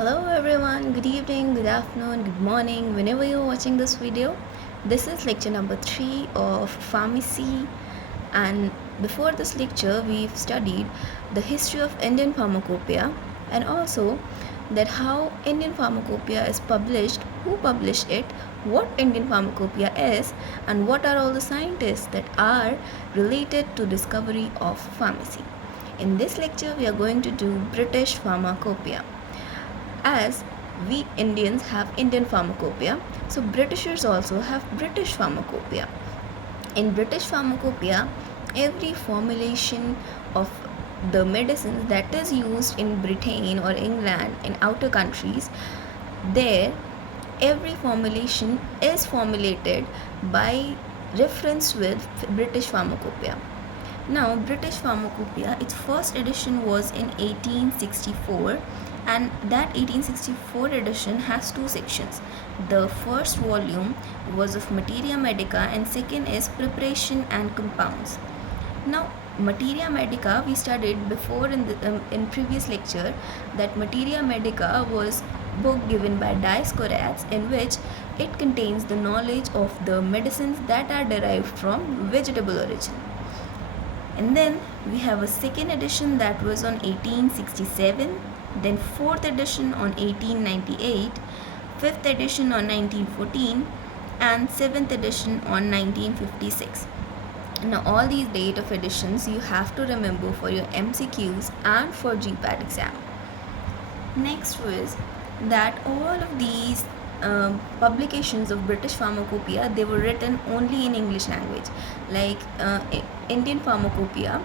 Hello everyone, good evening, good afternoon, good morning, whenever you're watching this video. This is lecture number 3 of pharmacy, and before this lecture we've studied the history of Indian pharmacopoeia and also that how Indian pharmacopoeia is published, who published it, what Indian pharmacopoeia is, and what are all the scientists that are related to discovery of pharmacy. In this lecture we are going to do British pharmacopoeia. As we Indians have Indian pharmacopoeia, so Britishers also have British pharmacopoeia. In British pharmacopoeia, every formulation of the medicines that is used in Britain or England in outer countries, there every formulation is formulated by reference with British pharmacopoeia. Now, British Pharmacopoeia, its first edition was in 1864, and that 1864 edition has two sections. The first volume was of Materia Medica and second is Preparation and Compounds. Now, Materia Medica we studied before in previous lecture that Materia Medica was book given by Dioscorides in which it contains the knowledge of the medicines that are derived from vegetable origin. And then we have a second edition that was on 1867, then fourth edition on 1898, fifth edition on 1914, and seventh edition on 1956. Now all these date of editions you have to remember for your MCQs and for GPAT exam. Next was that all of these publications of British Pharmacopoeia, they were written only in English language. Like Indian Pharmacopoeia,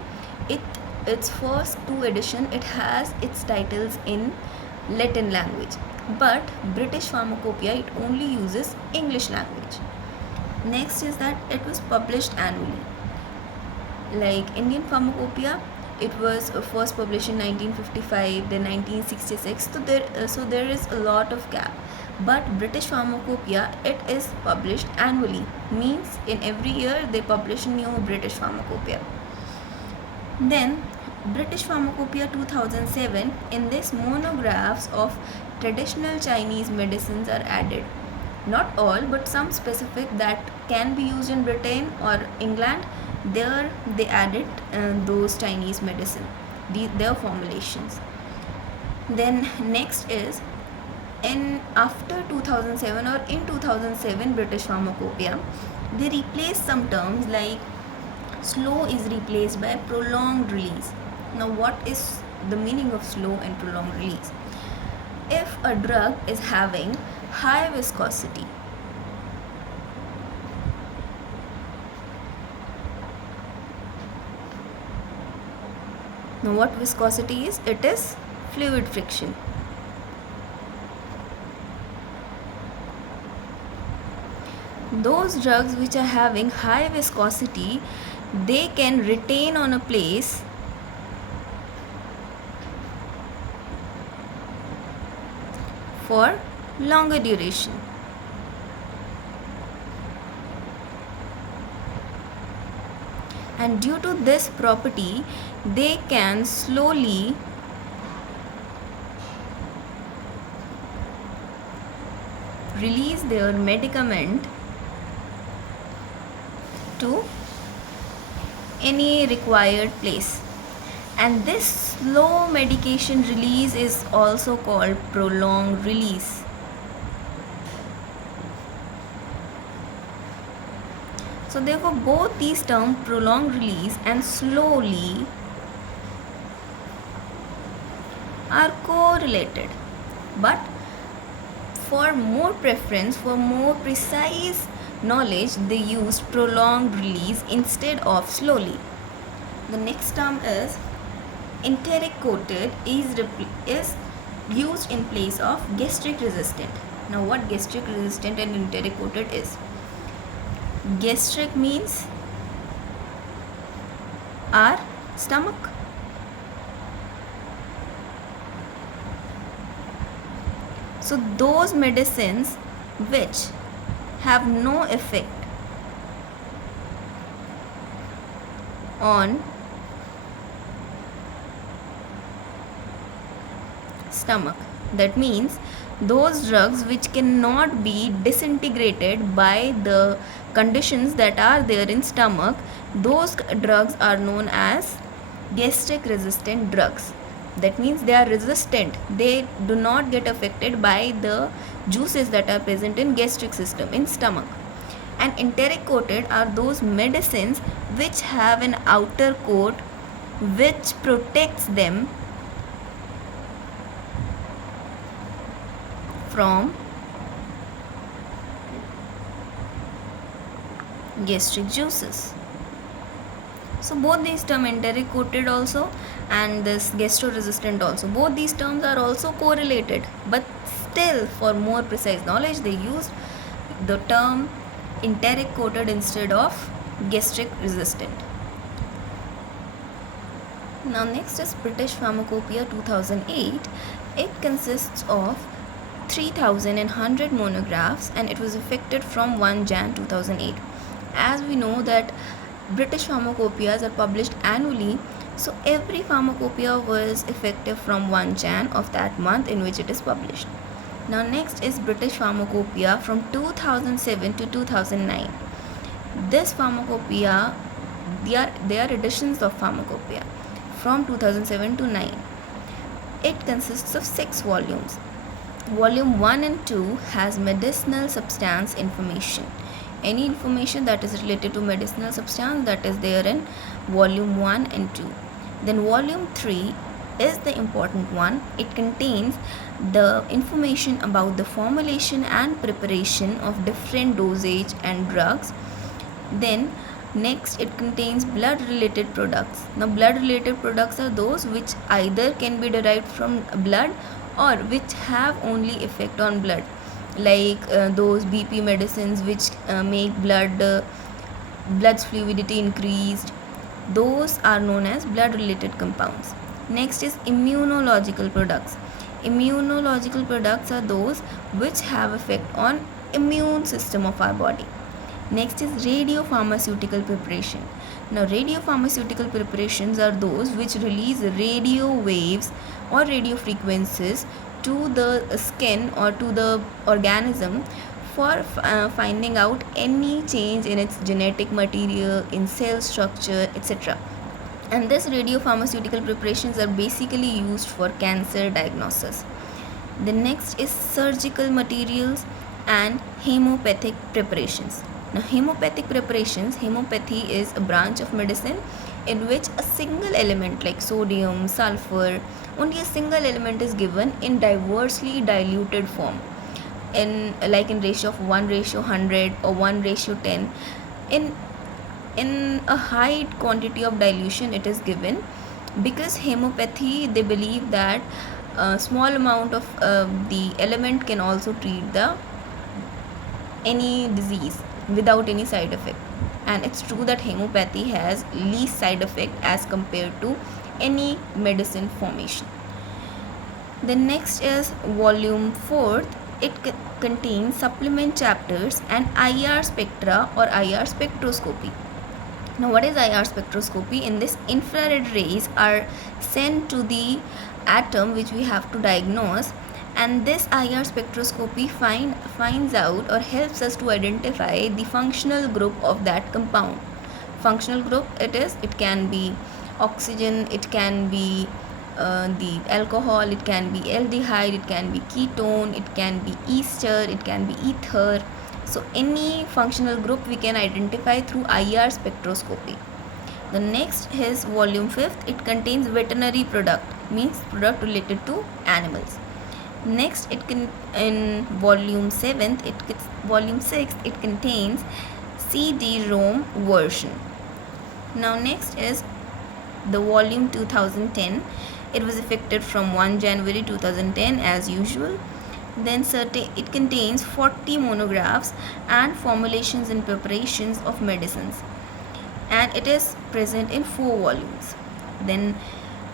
its first two edition, it has its titles in Latin language, but British Pharmacopoeia, it only uses English language. Next is that it was published annually. Like Indian Pharmacopoeia, it was first published in 1955, then 1966, so there is a lot of gap. But British Pharmacopoeia, it is published annually, means in every year they publish a new British Pharmacopoeia. Then British Pharmacopoeia 2007, in this monographs of traditional Chinese medicines are added. Not all, but some specific that can be used in Britain or England, there they added those Chinese medicine, their formulations. Then next is in after 2007 or in 2007 British Pharmacopoeia, they replaced some terms like slow is replaced by prolonged release. Now what is the meaning of slow and prolonged release? If a drug is having high viscosity, now what viscosity is? It is fluid friction. Those drugs which are having high viscosity, they can retain on a place for longer duration. And due to this property, they can slowly release their medicament to any required place. And this slow medication release is also called prolonged release. So therefore both these terms, prolonged release and slowly, are correlated, but for more preference, for more precise knowledge, they used prolonged release instead of slowly. The next term is enteric coated is used in place of gastric resistant. Now what gastric resistant and enteric coated is? Gastric means our stomach. So those medicines which have no effect on stomach, That means those drugs which cannot be disintegrated by the conditions that are there in stomach, those drugs are known as gastric resistant drugs. That means they are resistant, they do not get affected by the juices that are present in gastric system, in stomach. And enteric coated are those medicines which have an outer coat which protects them from gastric juices. So both these terms, enteric coated also and this gastro resistant also, both these terms are also correlated, but still for more precise knowledge they used the term enteric coated instead of gastric resistant. Now next is British Pharmacopoeia 2008. It consists of 3100 monographs and it was effected from 1 Jan 2008. As we know that British pharmacopoeias are published annually, so every pharmacopoeia was effective from 1 Jan of that month in which it is published. Now next is British Pharmacopoeia from 2007 to 2009. This pharmacopoeia, they are editions of pharmacopoeia from 2007 to 9. It consists of 6 volumes. Volume 1 and 2 has medicinal substance information. Any information that is related to medicinal substance, that is there in volume 1 and 2. Then volume 3 is the important one. It contains the information about the formulation and preparation of different dosage and drugs. Then next it contains blood related products. Now blood related products are those which either can be derived from blood or which have only effect on blood, like those BP medicines which make blood's fluidity increased. Those are known as blood related compounds. Next is immunological products. Immunological products are those which have effect on immune system of our body. Next is radiopharmaceutical preparation. Now radiopharmaceutical preparations are those which release radio waves or radio frequencies to the skin or to the organism for finding out any change in its genetic material, in cell structure, etc. And this radiopharmaceutical preparations are basically used for cancer diagnosis. The next is surgical materials and homeopathic preparations. Now homeopathic preparations, homeopathy is a branch of medicine in which a single element like sodium, sulfur, only a single element is given in diversely diluted form, in ratio of 1:100 or 1:10. In a high quantity of dilution it is given, because homeopathy, they believe that a small amount of the element can also treat any disease without any side effect. And it's true that homeopathy has least side effect as compared to any medicine formation. The next is volume 4th. It contains supplement chapters and IR spectra or IR spectroscopy. Now what is IR spectroscopy? In this, infrared rays are sent to the atom which we have to diagnose, and this IR spectroscopy finds out or helps us to identify the functional group of that compound. Functional group, it can be oxygen, it can be the alcohol, it can be aldehyde, it can be ketone, it can be ester, it can be ether. So any functional group we can identify through IR spectroscopy. The next is volume 5th. It contains veterinary product, means product related to animals. Next, in volume 6th, it contains CD-ROM version. Now next is the volume 2010. It was effected from 1 January 2010 as usual. Then it contains 40 monographs and formulations and preparations of medicines, and it is present in 4 volumes. Then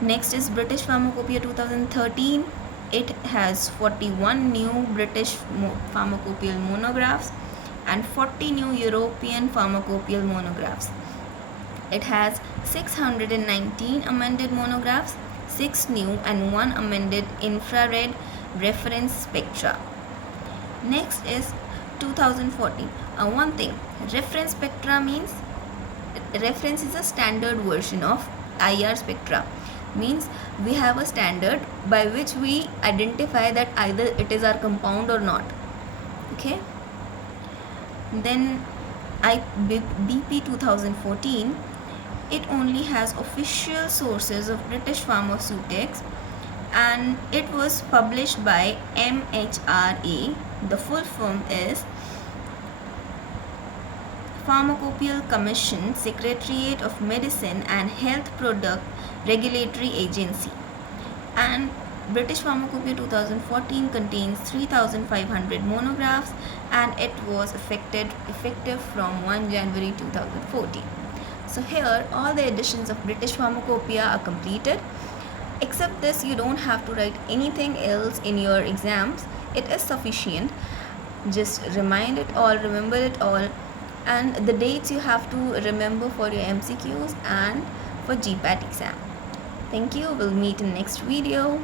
next is British Pharmacopoeia 2013. It has 41 new British pharmacopoeial monographs and 40 new European pharmacopoeial monographs. It has 619 amended monographs, 6 new and 1 amended infrared reference spectra. Next is 2014. One thing, reference spectra means reference is a standard version of IR spectra. Means we have a standard by which we identify that either it is our compound or not. Okay. Then BP 2014, it only has official sources of British pharmaceutics, and it was published by MHRA. The full form is Pharmacopoeia Commission, Secretariat of Medicine and Health Product Regulatory Agency. And British Pharmacopoeia 2014 contains 3,500 monographs, and it was effective from 1 January 2014. So here all the editions of British Pharmacopoeia are completed. Except this, you don't have to write anything else in your exams. It is sufficient. Just remind it all, remember it all, and the dates you have to remember for your MCQs and for GPAT exam. Thank you. We'll meet in next video.